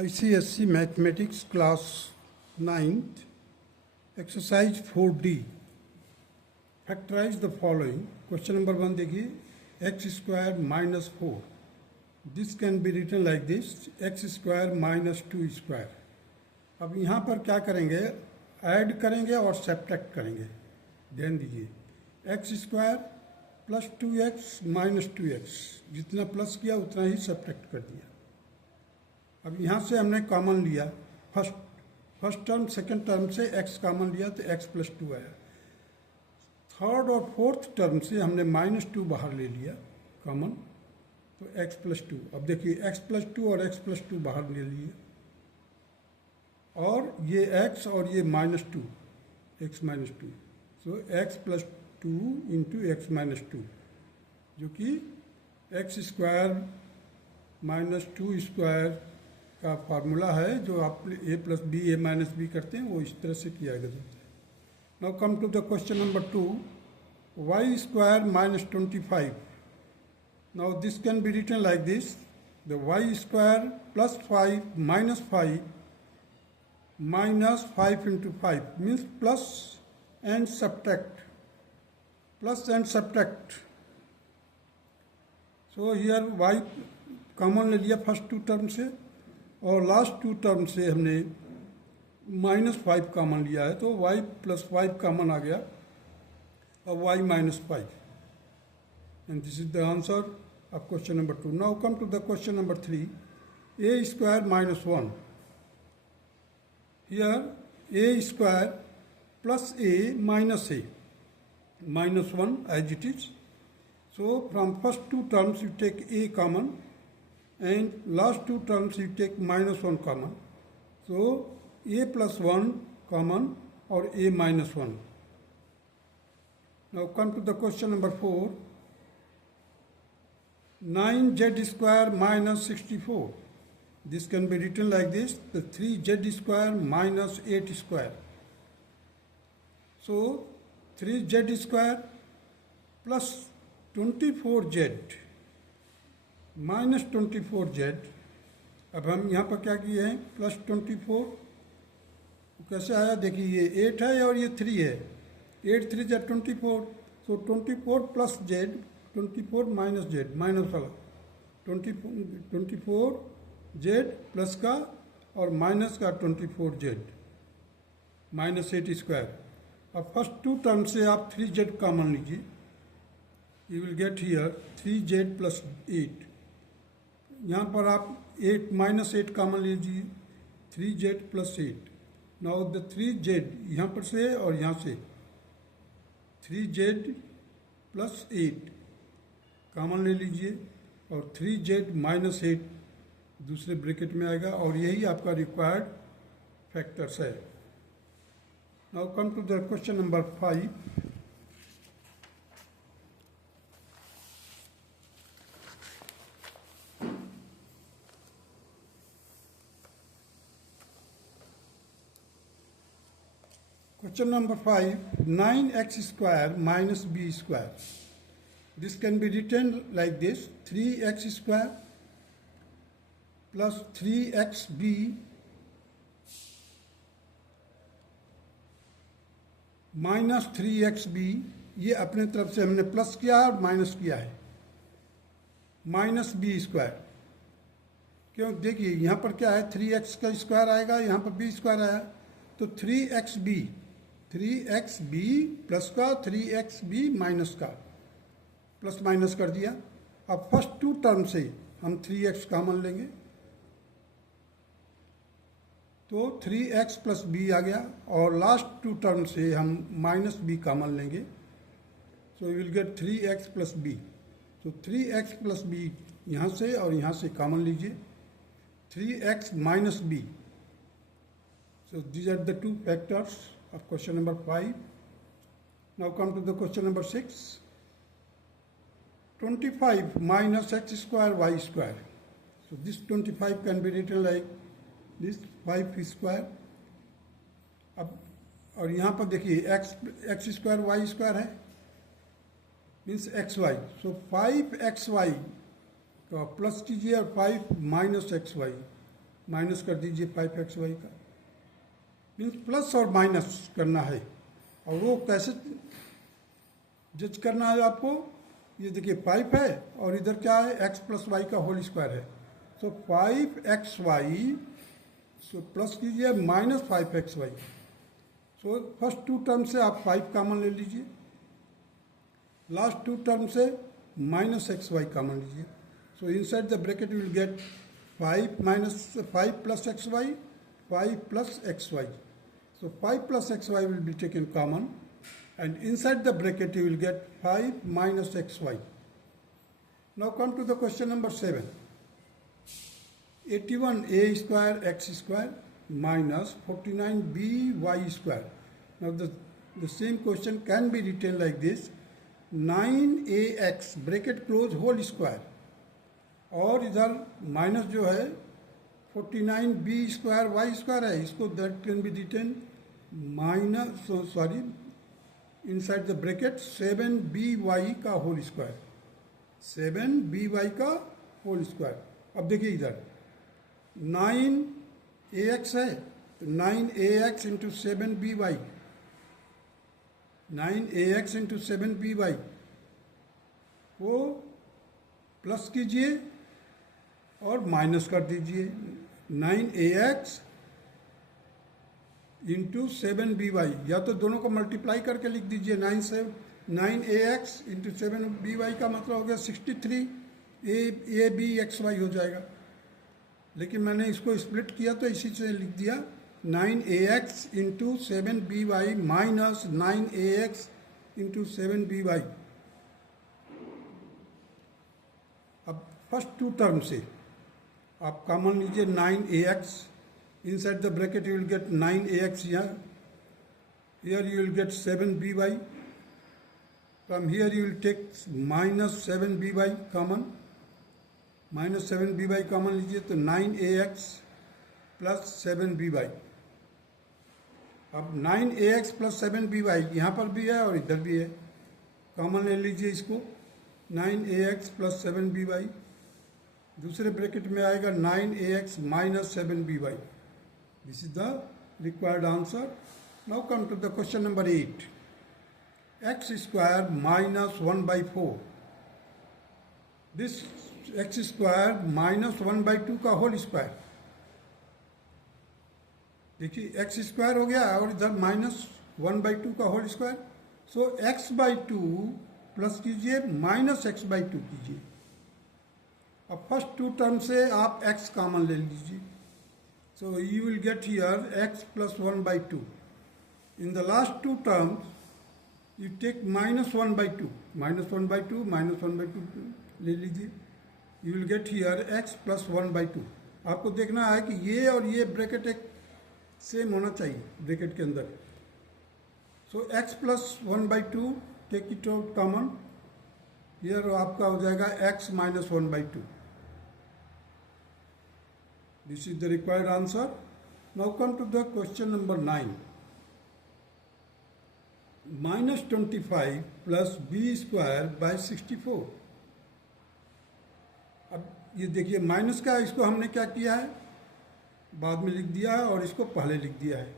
ICSC Mathematics Class 9th, Exercise 4D. Factorize the following. Question number 1 देखिए, x square minus 4. This can be written like this, x square minus 2 square. अब यहाँ पर क्या करेंगे, add करेंगे और subtract करेंगे. ध्यान दीजिए, x square plus 2x minus 2x, जितना प्लस किया उतना ही सब्ट्रैक्ट कर दिया. अब यहाँ से हमने कॉमन लिया, फर्स्ट टर्म सेकंड टर्म से x कॉमन लिया तो x प्लस 2 आया. थर्ड और फोर्थ टर्म से हमने माइनस 2 बाहर ले लिया कॉमन, तो x प्लस 2. अब देखिए x प्लस 2 और x प्लस 2 बाहर ले लिए, और ये x और ये minus 2, x minus 2, so x plus 2 into x minus 2, जो कि एक्स स्क्वायर माइनस 2 स्क्वायर का फार्मूला है, जो आप a plus b a minus b करते हैं, वो इस तरह से किया गया है. Now come to the question number 2, y square minus 25. Now this can be written like this, the y square plus 5 minus 5 into 5 means plus and subtract, plus and subtract. So here y common ले लिया first two term से, और last two term से हमने minus 5 common लिया है, तो y plus 5 common आ गया, और y minus 5. And this is the answer of question number 2. Now come to the question number 3, a square minus 1. Here a square plus a minus 1 as it is. So from first two terms you take a common, and last two terms you take minus 1 common, so a plus 1 common or a minus 1. Now come to the question number 4, 9z square minus 64. This can be written like this, the 3z square minus 8 square. So 3z square plus 24z minus 24z. अब हम यहाँ पर क्या किए हैं, plus 24. कैसे आया देखिए, ये 8 है और ये 3 है, 8 3 z 24, सो 24 plus z, 24 minus z, minus वाला 24 z प्लस का और माइनस का 24z माइनस 8 स्क्वायर. अब फर्स्ट टू टर्म से आप 3z कॉमन लीजिए, you will get here 3z plus 8. यहाँ पर आप 8 माइनस 8 कॉमन लीजिए, 3z plus 8. Now the 3z यहाँ पर से और यहाँ से 3z प्लस 8 कॉमन ले लीजिए, और 3z माइनस 8 दूसरे ब्रैकेट में आएगा, और यही आपका रिक्वायर्ड फैक्टर्स है. Now come to the question number 5. Question number 5, 9x square minus b square. This can be written like this, 3x square plus 3xb minus 3xb. ये अपने तरफ से हमने प्लस किया है और माइनस किया है, माइनस बी स्क्वायर. क्यों, देखिए यहाँ पर क्या है, 3x का स्क्वायर आएगा, यहाँ पर b स्क्वायर आया, तो 3xb प्लस का 3xb माइनस का, प्लस माइनस कर दिया. अब फर्स्ट टू टर्म से हम 3x कॉमन लेंगे, तो 3x प्लस b आ गया, और लास्ट टू टर्म से हम माइनस b कॉमन लेंगे, so you will get 3x plus b. तो 3x प्लस b यहाँ से और यहाँ से कॉमन लीजिए, 3x minus b. So these are the two factors of question number 5. Now come to the question number 6. 25 minus x square y square. So this 25 can be written like this, 5 square. अब और यहाँ पर देखिए x square y square है, means xy. So 5xy का plus कीजिए और 5 minus xy, minus कर दीजिए 5xy का, मीन्स प्लस और माइनस करना है। और वो कैसे जज करना है आपको, ये देखिए 5 है और इधर क्या है, x प्लस वाई का होल स्क्वायर है। सो 5xy, सो प्लस कीजिए minus 5xy। So first two term से आप 5 कॉमन ले लीजिए, लास्ट टू टर्म से माइनस xy कॉमन लीजिए। So inside the bracket will get 5 plus xy, 5 plus xy। So 5 plus xy will be taken common, and inside the bracket you will get 5 minus xy. Now come to the question number 7. 81a square x square minus 49by square. Now the same question can be written like this: 9ax bracket close whole square, और इधर minus जो है 49b square Y square है, इसको that can be written minus inside the bracket 7by का whole square, 7by का whole square. अब देखिए इधर 9ax है तो 9ax into 7by, 9ax into 7by वो प्लस कीजिए और माइनस कर दीजिए। 9ax इंटू 7by, या तो दोनों को मल्टीप्लाई करके लिख दीजिए। 9ax इंटू 7by का मतलब हो गया 63abxy हो जाएगा, लेकिन मैंने इसको स्प्लिट किया तो इसी से लिख दिया 9ax into 7by minus 9ax into 7by। अब फर्स्ट टू टर्म से आप कॉमन लीजिए 9ax, inside the bracket you will get 9ax here you will get 7by, from here you will take minus 7by common, minus 7by common लीजिए तो 9ax plus 7by। अब 9ax plus 7by यहाँ पर भी है और इधर भी है, कॉमन ले लीजिए इसको, 9ax plus 7by। दूसरे ब्रैकेट में आएगा 9ax minus 7by। This is the required answer. Now come to the question number 8. X square minus 1/4. This x square minus 1/2 का होल स्क्वायर, देखिए x स्क्वायर हो गया और इधर माइनस 1/2 का होल स्क्वायर। सो x/2 प्लस कीजिए माइनस x/2 कीजिए। अब फर्स्ट टू टर्म से आप x कॉमन ले लीजिए, so you will get here x plus 1/2. In the last two terms you take minus 1/2, minus 1/2 minus 1/2 ले लीजिए, you will get here x plus 1/2। आपको देखना है कि ये और ये ब्रैकेट एक सेम होना चाहिए ब्रैकेट के अंदर। So x plus 1/2 take it out common, here आपका हो जाएगा x minus 1/2। This is the required answer. Now come to the question number 9. Minus 25 plus b square by 64. अब ये देखिए माइनस का, इसको हमने क्या किया है, बाद में लिख दिया है और इसको पहले लिख दिया है।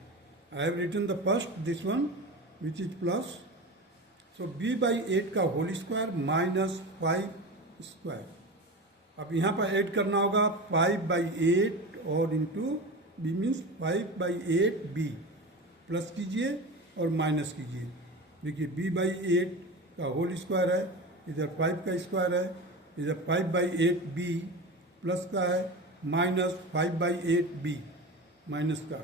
I have written the first, this one which is plus. So b/8 का होल स्क्वायर माइनस 5 स्क्वायर। अब यहाँ पर ऐड करना होगा 5/8 और into B means 5/8b, plus कीजिए और माइनस कीजिए। देखिए b/8 का होल स्क्वायर है, इधर 5 का स्क्वायर है, इधर 5/8b प्लस का है माइनस 5/8b माइनस का।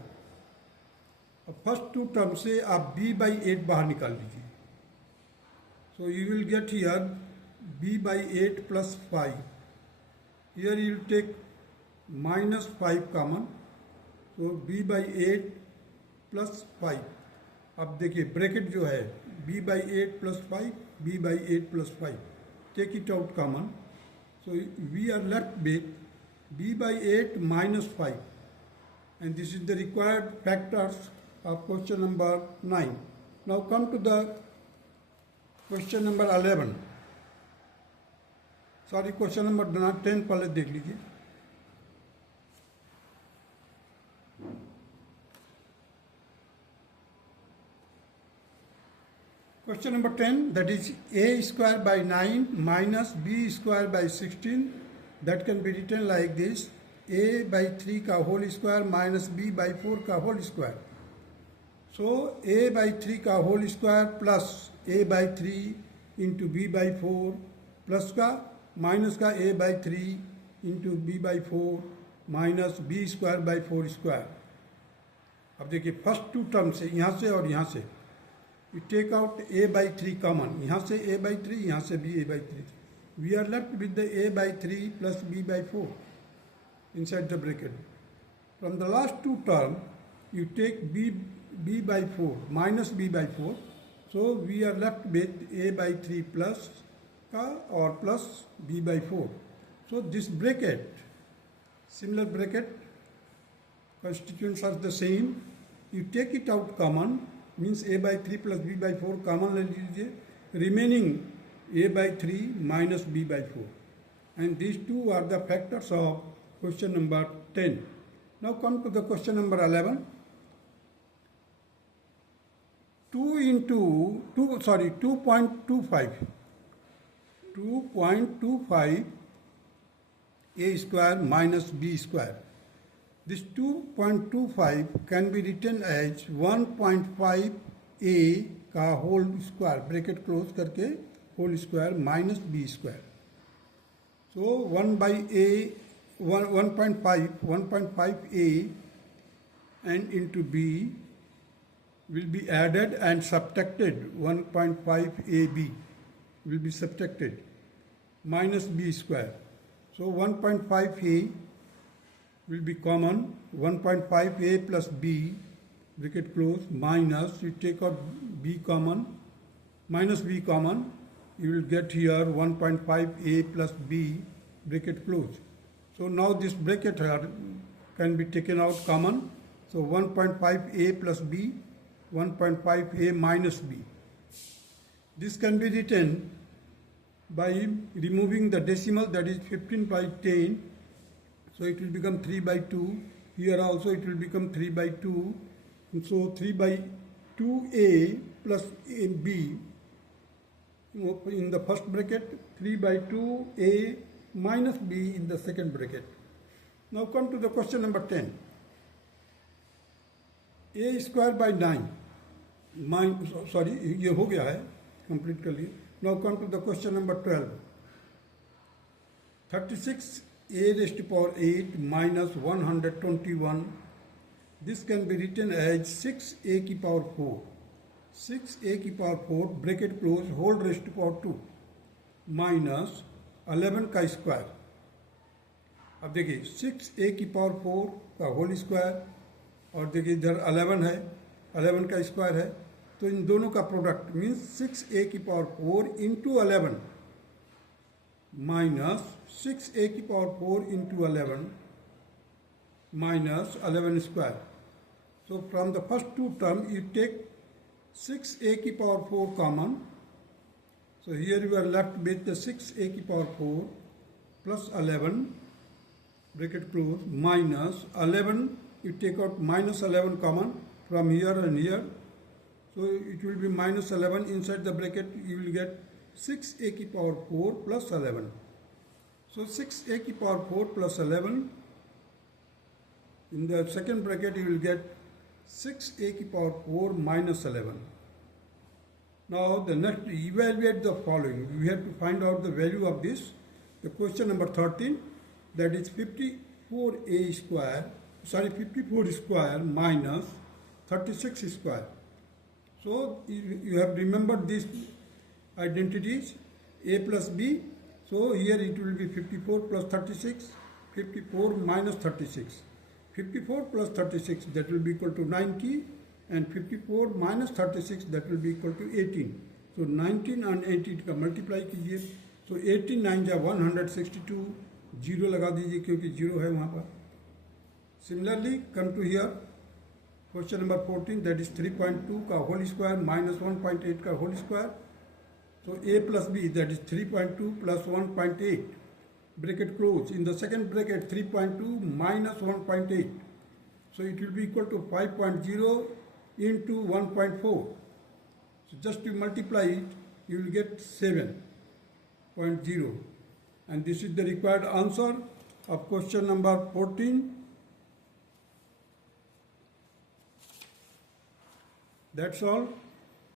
अब फर्स्ट टू टर्म से आप b/8 बाहर निकाल लीजिए। So you will get here b/8 plus 5। Here you will take minus 5 common, so b/8 plus 5। अब देखिए ब्रैकेट जो है b/8 plus 5, b/8 plus 5, take it out common, so we are left with b/8 minus 5, and this is the required factors of question number 9. Now come to the question number 11. Sorry question number 10 पहले देख लीजिए। Question number 10, that is a square by 9 minus b square by 16, that can be written like this, a by 3 का whole square minus b by 4 का whole square. So a by 3 का whole square plus a by 3 into b by 4 plus का minus का a by 3 into b by 4 minus b square by 4 square. अब देखिए first two term से यहाँ से और यहाँ से you take out a by 3 common, यहाँ से a by 3, यहाँ से भी a by 3. We are left with the a by 3 plus b by 4 inside the bracket. From the last two term, you take b by 4 minus b by 4. So we are left with a by 3 plus ka or plus b by 4. So this bracket, similar bracket, constituents are the same. You take it out common, means a by 3 plus b by 4 common ले लीजिए, remaining a by 3 minus b by 4, and these two are the factors of question number 10. Now come to the question number 11. 2.25 a square minus b square. This 2.25 can be written as 1.5 a का whole square, bracket close करके whole square minus b square. So 1.5 a and into b will be added and subtracted. 1.5 ab will be subtracted minus b square. So 1.5 a will be common, 1.5 a plus b, bracket close, minus, you take out b common, minus b common, you will get here 1.5 a plus b, bracket close. So now this bracket can be taken out common. So 1.5 a plus b, 1.5 a minus b. This can be written by removing the decimal, that is 15 by 10. So it will become 3 by 2. Here also it will become 3 by 2. And so 3 by 2a plus b in the first bracket, 3 by 2a minus b in the second bracket. Now come to the question number 10. a square by 9. ये हो गया है, complete कर लिए. Now come to the question number 12. 36 a raised to power 8 minus 121. This can be written as 6a की power 4. 6a की power 4, bracket close, whole raised to power 2 minus 11 का square. अब देखिए 6a की पावर 4 का whole square और देखिए इधर 11 है, 11 का स्क्वायर है, तो इन दोनों का प्रोडक्ट मीन्स 6a की पावर 4 इंटू 11 माइनस 6a की power 4 into 11 minus 11 square. So from the first two term you take 6a की power 4 common. So here you are left with the 6a की power 4 plus 11 bracket close minus 11, you take out minus 11 common from here and here. So it will be minus 11 inside the bracket, you will get 6a की power 4 plus 11. So 6a की power 4 plus 11. In the second bracket you will get 6a की power 4 minus 11. Now the next, evaluate the following. We have to find out the value of this. The question number 13, that is 54 square minus 36 square. So you have remembered these identities, a plus b. So here it will be 54 plus 36, 54 minus 36. 54 plus 36, that will be equal to 90, and 54 minus 36, that will be equal to 18. So 19 and 18 का multiply कीजिए. So 18 9 जा 162, zero लगा दीजिए क्योंकि zero है वहाँ पर. Similarly, come to here, question number 14, that is 3.2 का होल स्क्वायर माइनस 1.8 का whole square. So a plus b, that is 3.2 plus 1.8. Bracket close. In the second bracket, 3.2 minus 1.8. So it will be equal to 5.0 into 1.4. So just to multiply it, you will get 7.0. And this is the required answer of question number 14. That's all.